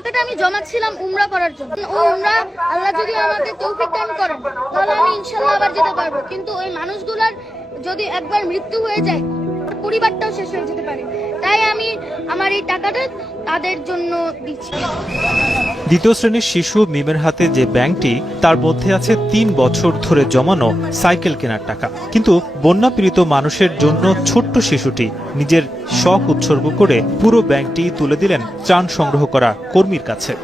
টাকাটা আমি জমাচ্ছিলাম উমরা করার জন্য। ওই উমরা আল্লাহ যদি আমাকে তৌফিক দান করেন তাহলে আমি ইনশাআল্লাহ আবার যেতে পারবো। কিন্তু ওই মানুষগুলার যদি একবার মৃত্যু হয়ে যায়, পরিবারটাও শেষ হয়ে যেতে পারে। তাই আমি আমার এই টাকাটা তাদের জন্য দিচ্ছি। দ্বিতীয় শ্রেণীর শিশু মিমের হাতে যে ব্যাংকটি, তার মধ্যে আছে ৩ বছর ধরে জমানো সাইকেল কেনার টাকা। কিন্তু বন্যাপীড়িত মানুষের জন্য ছোট্ট শিশুটি নিজের শখ উৎসর্গ করে পুরো ব্যাংকটি তুলে দিলেন ত্রাণ সংগ্রহ করা কর্মীর কাছে।